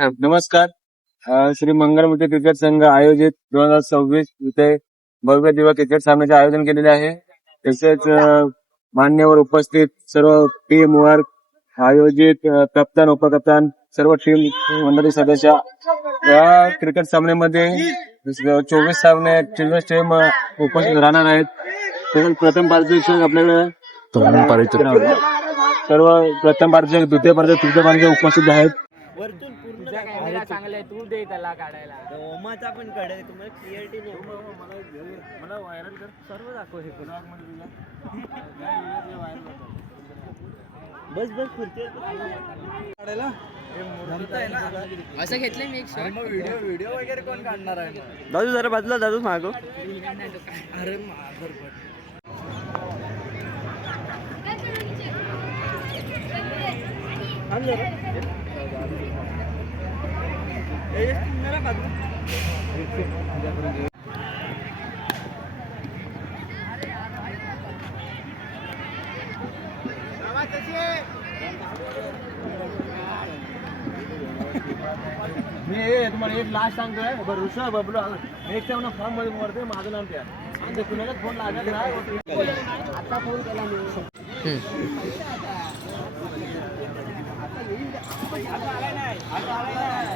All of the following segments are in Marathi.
नमस्कार. अ, श्री मंगलमूर्ती क्रिकेट संघ आयोजित दोन हजार सव्वीस इथे भव्य दिव्य क्रिकेट सामन्याचे आयोजन केलेले आहे. तसेच अ, मान्यवर उपस्थित सर्व टीम वर्क आयोजित अ, कप्तान उपकप्तान सर्व टीम मंडळी सदस्य या क्रिकेट सामन्यामध्ये चोवीस सामने चोवीस टीम उपस्थित राहणार आहेत. तसेच प्रथम पारितोषिक आपल्याकडे सर्व प्रथम पारितोषिक द्वितीय पारितोषिक तृतीय पारितोषिक उपस्थित आहेत. वरतून पूर्ण कॅमेरा चांगला आहे तू दे त्याला काढायला. ओमाचा पण काढाय तुम्हाला क्लिअरिटी नाही. मला व्हायरल कर सर्व दाखव हे बस बस पुढचे असं मी एक व्हिडिओ व्हिडिओ वगैरे कोण काढणार आहे दादू जरा बाजूला दादू मागो. अरे मी तुम्हाला एक लास्ट सांगतोय बरं ऋषभ बबलू नेक्स्ट टाइम फॉर्ममध्ये वरते माझं नाव त्या आणि ते फोन लागत नाही आता फोन केला मी आता येईल आता आलाय नाही आता आलाय नाही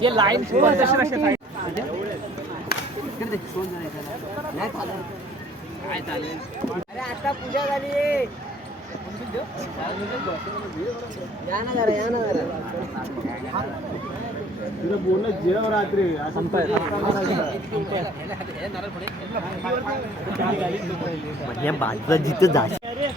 ये लाईन अरे आता पूजा झाली. या ना जरा या ना जरा. तुझं बोलणं जेव रात्री असं म्हणजे बाजूला जिथं जा तिकडे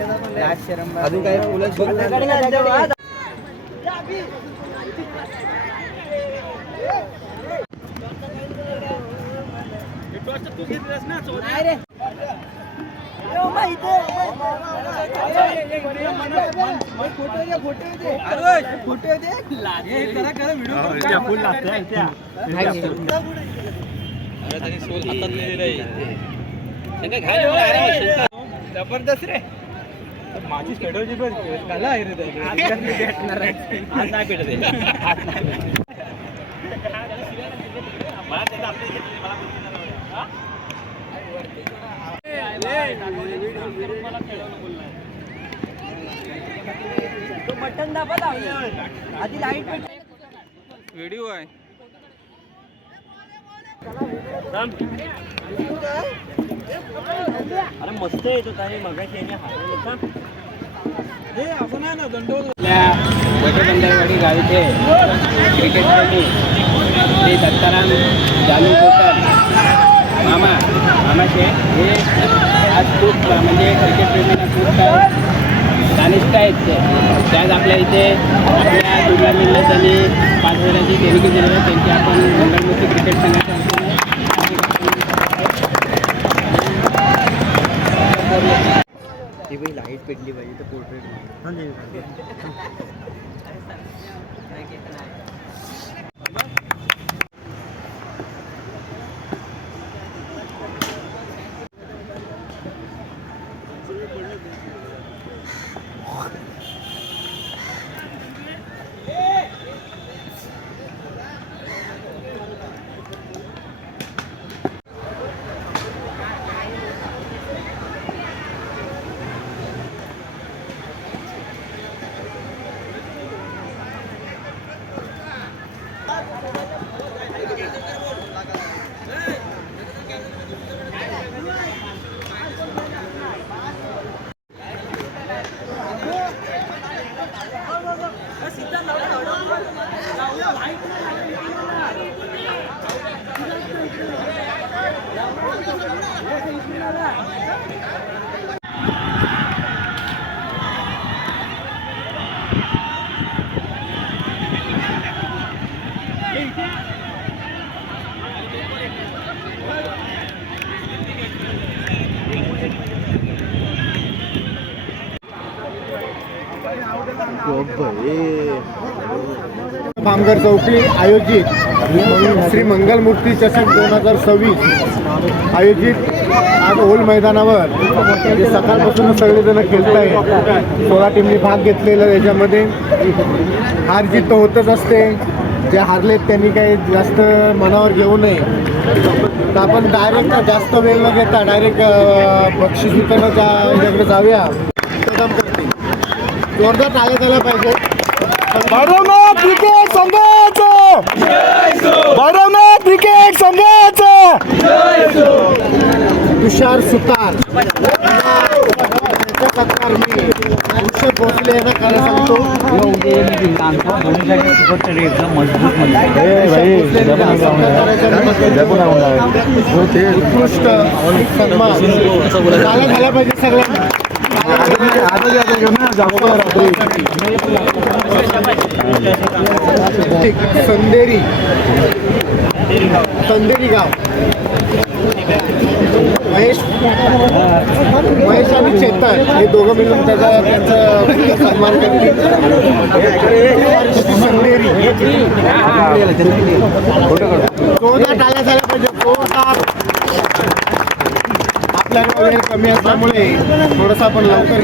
अजून काय फुलं जबरदस्त रे. माझी पेटवची पण कला आहे रे आज नाही पेटत मटन दाबत आधी लाइट व्हिडिओ आहे. अरे मस्त येतो काही मगाशी का? वटबंदरवाडी गावचे क्रिकेटपटू श्री दत्ताराम जालूरकर मामा मामाचे हे आज खूप म्हणजे क्रिकेटप्रेमींना खूप काय दानिष्ट आहेत ते. त्यात आपल्या इथे आपल्या दुर्गा मिल्ला त्यांनी पाच वर्षाची देणगी दिलेली त्यांची आपण मंगळमुखी क्रिकेट संघाच्या ये भाई लाइट पे इतनी वजह से पोर्ट्रेट हां जी भामगर चौकी आयोजित श्री मंगलमूर्ती चषक दोन हजार सव्वीस. आयोजित आज ओल मैदानावर सकाळपासून सगळेजण खेळत आहे सोळा टीमनी भाग घेतलेला त्याच्यामध्ये हार जीत तर होतच असते. जे हारलेत त्यांनी काही जास्त मनावर घेऊ नये. तर आपण डायरेक्ट जास्त वेळ न घेता डायरेक्ट बक्षीस वितरणाच्या याच्याकडे जाऊया. जोरदार टाळ्या झाल्या पाहिजे भैरवनाथ क्रिकेट संघाचं. भैरवनाथ क्रिकेट संघाचं. तुषार सुतार. ऋषभ भोसले यांना करायला सांगतो. उत्कृष्ट. सन्मान झाला झाला पाहिजे सगळ्यांना. ठीक. संदेरी. संदेरी गाव. महेश महेश आणि चेतन हे दोघं मिळून त्याचा त्यांचा सन्मान करतील. संदेरी. जोरदार टाळ्या झाल्या पाहिजे जोरदार आपल्याकडे वेळ कमी असल्यामुळे थोडंसं आपण लवकर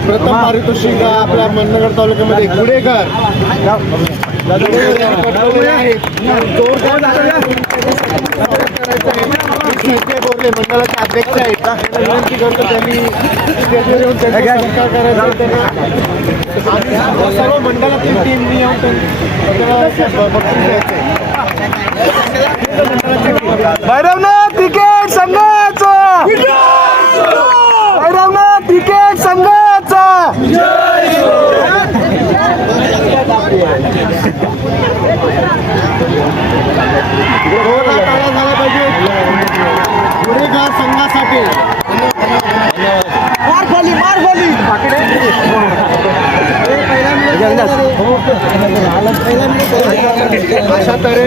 प्रथम पारितोषिक आपल्या मननगर तालुक्यामध्ये गुडेकर जोरदार संजय बोरले मंडळाचे अध्यक्ष आहेत त्यांना विनंती करतो त्यांनी स्टेजवर येऊन त्यांचा सत्कार करायचा आहे. त्यांना आणि सर्व मंडळातील टीमनी येऊन त्यां- त्यांना बक्षीस द्यायचं आहे. मंडळाची team. भैरवनाथ সাতারে